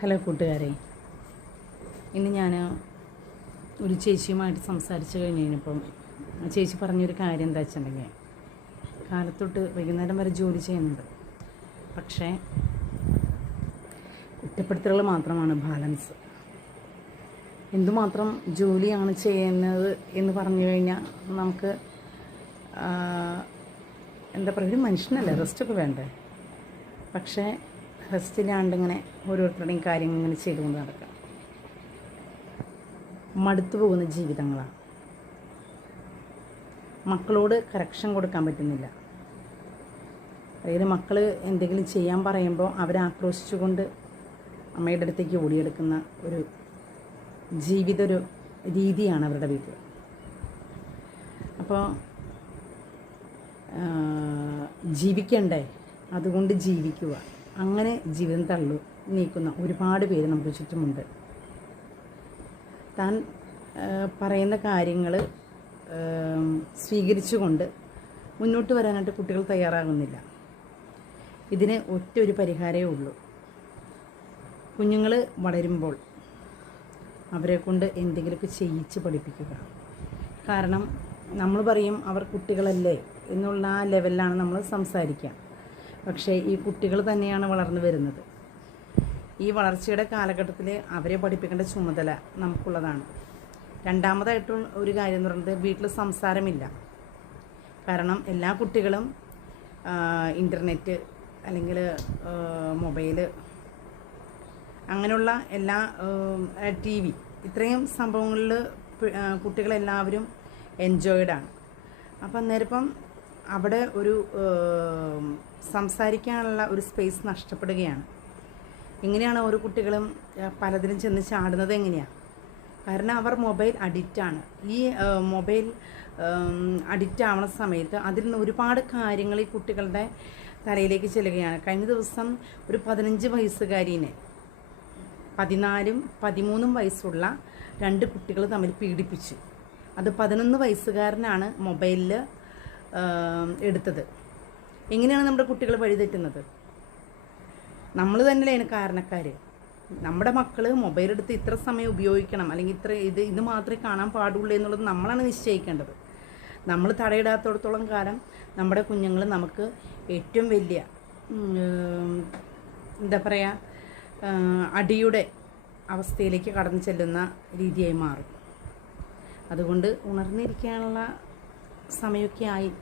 Hello കൂട്ടുകാരെ, ഇന്ന് ഞാൻ ഒരു ചേച്ചിയുമായിട്ട് സംസാരിച്ച് കഴിഞ്ഞപ്പം ചേച്ചി പറഞ്ഞൊരു കാര്യം എന്താ വെച്ചിട്ടുണ്ടെങ്കിൽ, കാലത്തൊട്ട് വൈകുന്നേരം വരെ ജോലി ചെയ്യുന്നുണ്ട്, പക്ഷേ കുറ്റപ്പെടുത്തലുകൾ മാത്രമാണ് ബാലൻസ്. എന്തുമാത്രം ജോലിയാണ് ചെയ്യുന്നത് എന്ന് പറഞ്ഞു കഴിഞ്ഞാൽ നമുക്ക് എന്താ പറയുക, ഒരു മനുഷ്യനല്ലേ, റെസ്റ്റൊക്കെ വേണ്ടേ? പക്ഷേ റെസ്റ്റില്ലാണ്ടിങ്ങനെ ഓരോരുത്തരുടെയും കാര്യങ്ങൾ ഇങ്ങനെ ചെയ്തുകൊണ്ട് നടക്കാം. മടുത്തു പോകുന്ന ജീവിതങ്ങളാണ്. മക്കളോട് കറക്ഷൻ കൊടുക്കാൻ പറ്റുന്നില്ല. അതായത് മക്കൾ എന്തെങ്കിലും ചെയ്യാൻ പറയുമ്പോൾ അവരെ ആക്രോശിച്ചുകൊണ്ട് അമ്മയുടെ അടുത്തേക്ക് ഓടിയെടുക്കുന്ന ഒരു ഒരു രീതിയാണ് അവരുടെ വീട്ടിൽ. അപ്പോൾ ജീവിക്കണ്ടേ, അതുകൊണ്ട് ജീവിക്കുക, അങ്ങനെ ജീവിതം നീക്കുന്ന ഒരുപാട് പേര് നമുക്ക് ചുറ്റുമുണ്ട്. താൻ പറയുന്ന കാര്യങ്ങൾ സ്വീകരിച്ചുകൊണ്ട് മുന്നോട്ട് വരാനായിട്ട് കുട്ടികൾ തയ്യാറാകുന്നില്ല. ഇതിന് ഒരു പരിഹാരമേ ഉള്ളൂ. കുഞ്ഞുങ്ങൾ വളരുമ്പോൾ അവരെ കൊണ്ട് എന്തെങ്കിലുമൊക്കെ ചെയ്യിച്ച് പഠിപ്പിക്കുക. കാരണം നമ്മൾ പറയും അവർ കുട്ടികളല്ലേ എന്നുള്ള ആ ലെവലിലാണ് നമ്മൾ സംസാരിക്കുക. പക്ഷേ ഈ കുട്ടികൾ തന്നെയാണ് വളർന്നു വരുന്നത്. ഈ വളർച്ചയുടെ കാലഘട്ടത്തിൽ അവരെ പഠിപ്പിക്കേണ്ട ചുമതല നമുക്കുള്ളതാണ്. രണ്ടാമതായിട്ടുള്ള ഒരു കാര്യം എന്ന് പറയുന്നത്, വീട്ടിൽ സംസാരമില്ല. കാരണം എല്ലാ കുട്ടികളും ഇൻ്റർനെറ്റ് അല്ലെങ്കിൽ മൊബൈൽ, അങ്ങനെയുള്ള എല്ലാ TV, ഇത്രയും സംഭവങ്ങളിൽ കുട്ടികളെല്ലാവരും എൻജോയ്ഡാണ്. അപ്പം അന്നേരം അവിടെ ഒരു സംസാരിക്കാനുള്ള ഒരു സ്പേസ് നഷ്ടപ്പെടുകയാണ്. എങ്ങനെയാണ് ഓരോ കുട്ടികളും പലതിലും ചെന്ന് ചാടുന്നത്? എങ്ങനെയാണ്? കാരണം അവർ മൊബൈൽ അഡിക്റ്റാണ്. ഈ മൊബൈൽ അഡിക്റ്റ് ആവുന്ന സമയത്ത് അതിൽ നിന്ന് ഒരുപാട് കാര്യങ്ങൾ ഈ കുട്ടികളുടെ തലയിലേക്ക് ചെല്ലുകയാണ്. കഴിഞ്ഞ ദിവസം ഒരു 15 വയസ്സുകാരിനെ 14ഉം 13ഉം വയസ്സുള്ള 2 കുട്ടികൾ തമ്മിൽ പീഡിപ്പിച്ചു. അത് 11 വയസ്സുകാരനാണ് മൊബൈലിൽ എടുത്തത്. എങ്ങനെയാണ് നമ്മുടെ കുട്ടികൾ വഴിതെറ്റുന്നത്? നമ്മൾ തന്നെയാണ് കാരണക്കാർ. നമ്മുടെ മക്കൾ മൊബൈലെടുത്ത് ഇത്ര സമയം ഉപയോഗിക്കണം, അല്ലെങ്കിൽ ഇത് മാത്രമേ കാണാൻ പാടുള്ളൂ എന്നുള്ളത് നമ്മളാണ് നിശ്ചയിക്കേണ്ടത്. നമ്മൾ തടയിടാത്തോടത്തോളം കാലം നമ്മുടെ കുഞ്ഞുങ്ങൾ നമുക്ക് ഏറ്റവും വലിയ എന്താ പറയുക, അടിയുടെ അവസ്ഥയിലേക്ക് കടന്നു ചെല്ലുന്ന രീതിയായി മാറും. അതുകൊണ്ട് ഉണർന്നിരിക്കാനുള്ള സമയമൊക്കെ ആയി.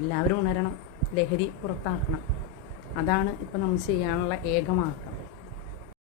എല്ലാവരും ഉണരണം, ലഹരി പുറത്താക്കണം. അതാണ് ഇപ്പം നമ്മൾ ചെയ്യാനുള്ള ഏക മാർഗം.